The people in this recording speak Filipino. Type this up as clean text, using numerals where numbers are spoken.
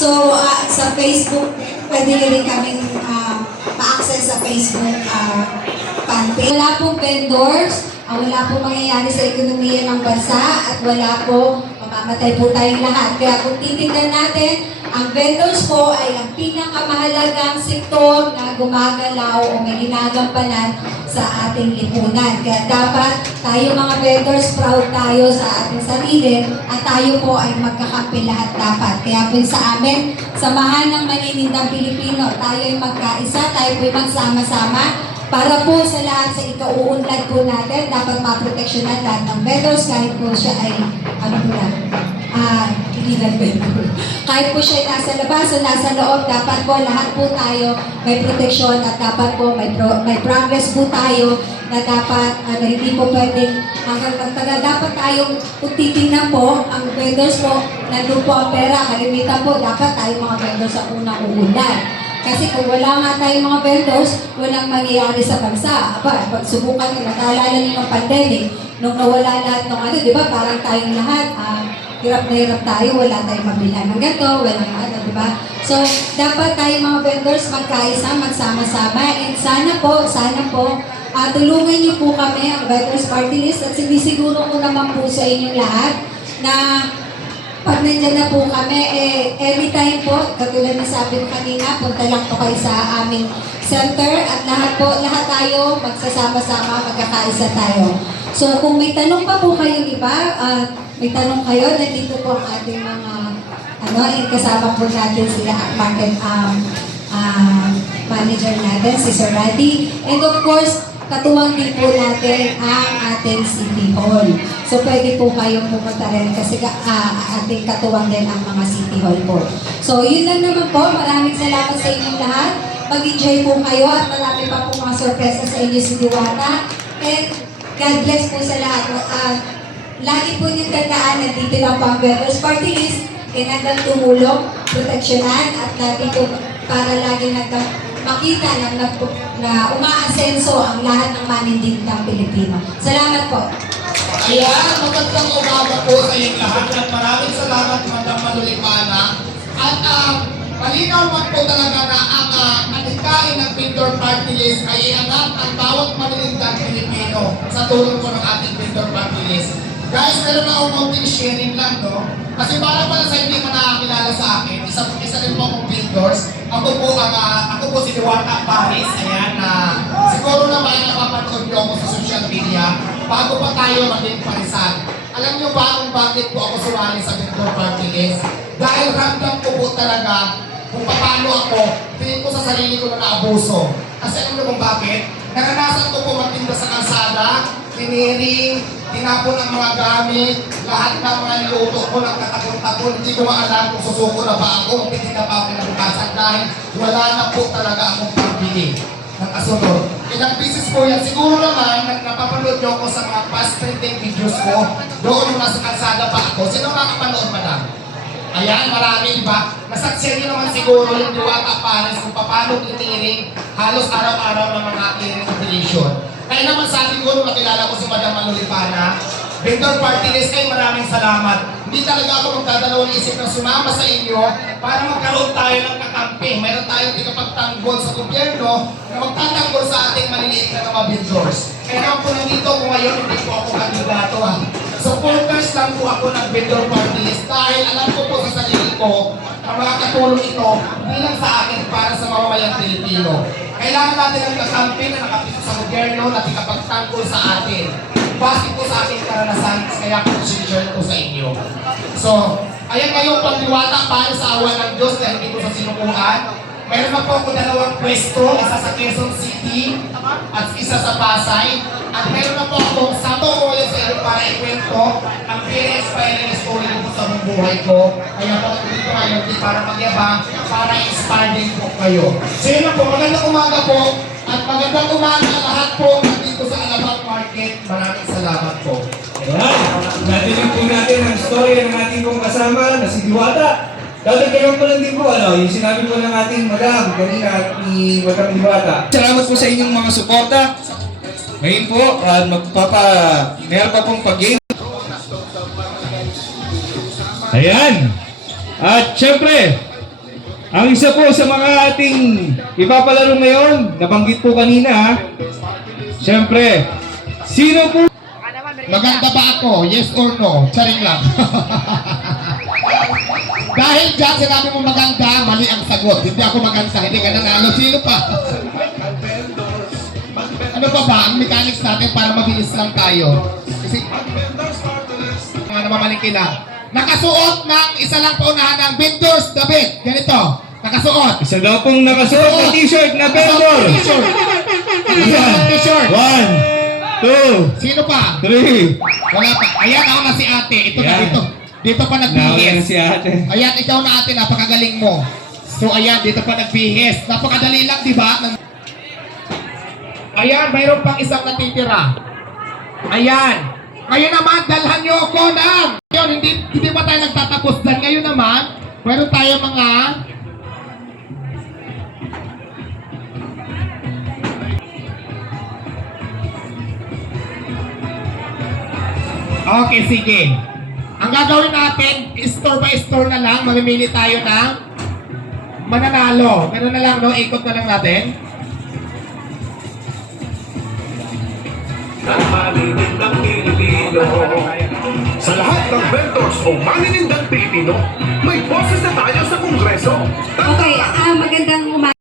So, sa Facebook, pwede rin kaming ma-access sa Facebook fanpage. Wala pong vendors, wala pong mangyayari sa ekonomiya ng bansa, at wala po, mamamatay po tayong lahat. Kaya kung titignan natin, ang vendors po ay ang pinakamahalagang sektor na gumagalaw o may ginagampanan sa ating lipunan. Kaya dapat tayo mga vendors, proud tayo sa ating sarili at tayo po ay magkakampi lahat dapat. Kaya po sa amin, samahan ng maninindang Pilipino, tayo ay magkaisa, tayo po ay magsama-sama para po sa lahat sa ikauunlad po natin, dapat maproteksyonan lahat ng vendors kahit po siya ay, illegal vendor. Kahit po siya ay nasa labas o nasa loob, dapat po lahat po tayo may proteksyon at dapat po may progress po tayo na dapat hindi po pwedeng hanggang magtagal. Dapat tayong kung titingnan po, ang vendors po, nandun po ang pera, kalimitan po, dapat tayo mga vendors sa unang uunlad. Kasi kung wala nga tayong mga vendors, walang mangyayari sa bansa. Pag subukan nyo, nakaalala nyo ng pandemic, nung nawala lahat ng di ba, parang tayong lahat, hirap na hirap tayo, wala tayong mabilhan ng gato, walang di ba? So, dapat tayong mga vendors magkaisa, magsama-sama, and sana po, tulungan niyo po kami, ang Vendors Party List, at sinisiguro ko naman po sa inyong lahat na pag nandiyan na po kami, anytime po, katulad na sabi ko kanina, punta lang po kayo sa aming center at lahat tayo magsasama-sama, magkakaisa tayo. So kung may tanong pa po kayong iba, may tanong kayo, nandito po ang ating mga, kasama po natin sila market manager natin, si Sir Randy. And of course, katuwang din po natin ang ating City Hall. So, pwede po kayong pumunta rin kasi ating katuwang din ang mga City Hall po. So, yun lang naman po. Maraming salamat sa inyong lahat. Mag-enjoy po kayo at marami pa po mga sorpresa sa inyo si Diwata. And God bless po sa lahat. Lagi po niyong tandaan na dito lang po ang Vendors Party List. Hanggang tumulong, proteksyonan at nandito para lagi makita na umaasenso ang lahat ng manindintang Pilipino. Salamat po. Ayan, magandang umaga po sa inyong lahat at maraming salamat Madam Manolipana. At malinaw man po talaga na ang adhikain ng Vendor Party List ay iangat ang bawat manindintang Pilipino sa tulong po ng ating Vendor Party List. Guys, meron na akong konting sharing lang, no? Kasi para pala sa hindi man nakakilala sa akin, isa rin po akong vendors. Ako po si Diwata Paris. Ayan, siguro naman napapanood niyo ako sa social media bago pa tayo maging parisan. Alam niyo ba kung bakit po ako sumali sa Vendor Party List? Dahil ramdam ko po talaga kung paano ako, tingin ko sa sarili ko na naabuso. Kasi alam niyo kung bakit? Naranasan ko po magtinda sa kalsada, tiniring, tinapon ang mga gamit, lahat ng mga niluto ko nagkatapon-tapon, hindi ko maalam kung susuko na ba ako, hindi na pa ako kinabukasan dahil wala na po talaga akong pambili ng kasunod. Ilang pieces po yan, siguro naman, napapanood niyo ako sa mga past trending videos ko, doon nung nasa kalsada pa ako. Sino makapanood, madam? Ayan, marami, diba? Nasaksyan niyo naman siguro yung Diwata Paris kung paano tiniring halos araw-araw ng mga clearing operation. Kaya naman sabi ko nung nakilala ko si Madam Manolipana, Vendor Party List ay maraming salamat. Hindi talaga ako magdadalawang isip na sumama sa inyo para magkaroon tayo ng kakampi. Mayroon tayong ikapagtanggol sa gobyerno na magtatanggol sa ating maliliit na mga vendors. Kaya naman po nandito ko ngayon, hindi po ako kandidato ha. Supporters lang po ako ng Vendor Party List dahil alam ko po sa sarili ko ang mga katulong ito bilang sa akin para sa mamamayang Pilipino. Kailangan natin ang kakampi na nakapiso sa gobyerno na ikapagtanggol sa atin. Base po sa ating karanasan, kaya po sinishare ko sa inyo. So, ayan kayong pagdiwata para sa awa ng Diyos na hindi ko sa sinukuhan. Meron na po ako dalawang pwesto, isa sa Quezon City at isa sa Pasay. At meron na po akong sato ko ngayon sa inyo para ikwento ang very inspiring story ko sa buhay ko. Kaya po dito ngayon para magyabang, para inspire din po kayo. So yun na po, magandang umaga po. At magandang umaga lahat po dito sa Alabang Market. Maraming salamat po. Ayan, natinig po natin ang story ng ating pong kasama na si Diwata. Dadagdagan ko lang din po, yung sinabi po ng ating madam kanina ni Madam Diwata. Salamat po sa inyong mga suporta. Ngayon po, meron pa pong pag-game. Ayan. At syempre, Ang isa po sa mga ating ipapalaro ngayon, nabanggit po kanina ha. Siyempre, sino po? Maganda ba ako? Yes or no? Charing lang. Dahil dyan, sinabi mo maganda, mali ang sagot. Hindi ako maganda, hindi ka nanalo. Sino pa? Ano pa ba ang mechanics natin para mabilis lang tayo? Kasi, mga namamalingki lang. Nakasuot ng isa lang paunahan ng vendors David. Ganito. Nakasuot. Isa daw pong nakasuot na t-shirt na vendor. T-shirt. Nakasuot ng t-shirt. 1, 2, Sino pa? 3. Wala pa. Ayan, ako na si ate. Ito na Yan. dito. Dito pa Nawalan nagbihis. si ate. Ayan, ikaw na ate. Napakagaling mo. So, ayan, dito pa nagbihis. Napakadali lang, di ba? Ayan, mayroon pang isang natitira. Ayan. Ngayon naman, dalhan nyo ako ng... Ngayon, hindi pa tayo nagtatapos dyan. Ngayon naman, mayroon tayo mga... Okay, sige. Ang gagawin natin, store by store na lang. Mamimili tayo ng mananalo. Ganun na lang, no? Ikot na lang natin. Ang maninindang Pilipino. Sa lahat ng vendors o maninindang Pilipino, may boses na tayo sa Kongreso. Okay, magandang umaga.